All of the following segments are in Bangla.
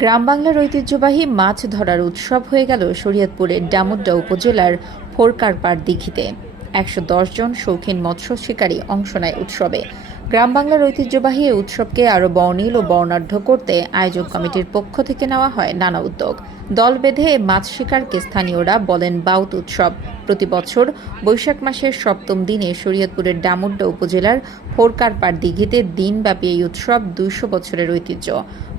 গ্রাম বাংলার ঐতিহ্যবাহী মাছ ধরার উৎসব হয়ে গেল শরীয়তপুরের ডামুড্ডা উপজেলার ফোরকারপাড় দিঘিতে। একশো জন শৌখিন মৎস্য শিকারী অংশ নেয় উৎসবে। গ্রাম বাংলার ঐতিহ্যবাহী এই উৎসবকে আরও বর্ণিল ও বর্ণাঢ্য করতে আয়োজক কমিটির পক্ষ থেকে নেওয়া হয় নানা উদ্যোগ। দল বেঁধে মাছ শিকারকে স্থানীয়রা বলেন বাউত উৎসব। প্রতি বছর বৈশাখ মাসের সপ্তম দিনে শরীয়তপুরের ডামুড্ডা উপজেলার ফোরকারপাড় দিঘিতে দিনব্যাপী এই উৎসব দুইশো বছরের ঐতিহ্য।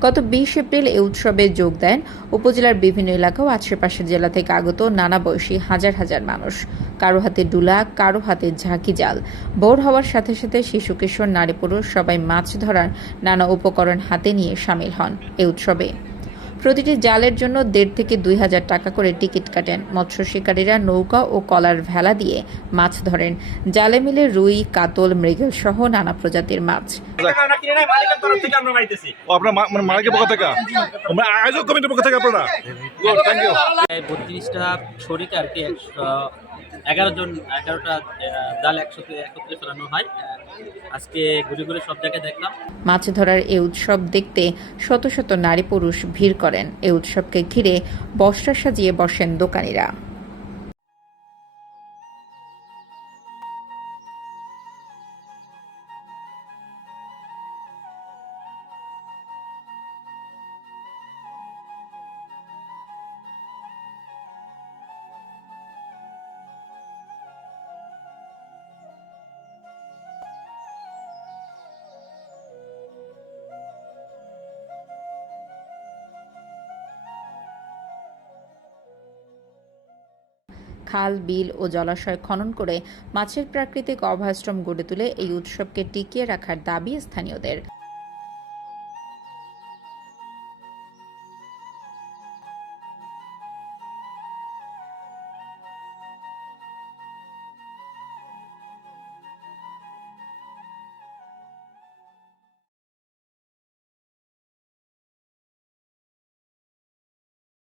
গত বিশ এপ্রিল এই উৎসবে যোগ দেন উপজেলার বিভিন্ন এলাকা ও আশেপাশের জেলা থেকে আগত নানা বয়সী হাজার হাজার মানুষ। কারও হাতে ডুলা, কারও হাতে ঝাঁকি জাল। ভোর হওয়ার সাথে সাথে শিশু, কিশোর, নারী, পুরুষ সবাই মাছ ধরার নানা উপকরণ হাতে নিয়ে সামিল হন এই উৎসবে। প্রতিটি জালের জন্য দেড় থেকে দুই হাজার টাকা করে টিকিট কাটেন। মৎস্য শিকারীরা নৌকা ও কলার ভেলা দিয়ে মাছ ধরেন। জালে মিলে রুই কাতল মৃগেল সহ নানা প্রজাতির মাছ। টাকা আমরা কিনে নাই মালিকের তরফ থেকে আমরা পাইতেছি। ও আপনার মা- মানে মালিকের পক্ষ থেকে? আমরা আয়োজক কমিটির পক্ষ থেকে আপনারা? থ্যাংক ইউ বত্রিশটা শরীরে আর কি এগারো জন এগারোটা জাল একসাথে একত্রে ফেলানো হয়। আজকে ঘুরে ঘুরে সব জায়গায় দেখলাম। মাছ ধরার এই উৎসব দেখতে শত শত নারী পুরুষ ভিড় করেন। এই উৎসবকে ঘিরে বস্ত্র সাজিয়ে বসেন দোকানিরা। খাল, বিল ও জলাশয় খনন করে মাছের প্রাকৃতিক অভয়াশ্রম গড়ে তুলে এই উৎসবকে টিকিয়ে রাখার দাবি স্থানীয়দের।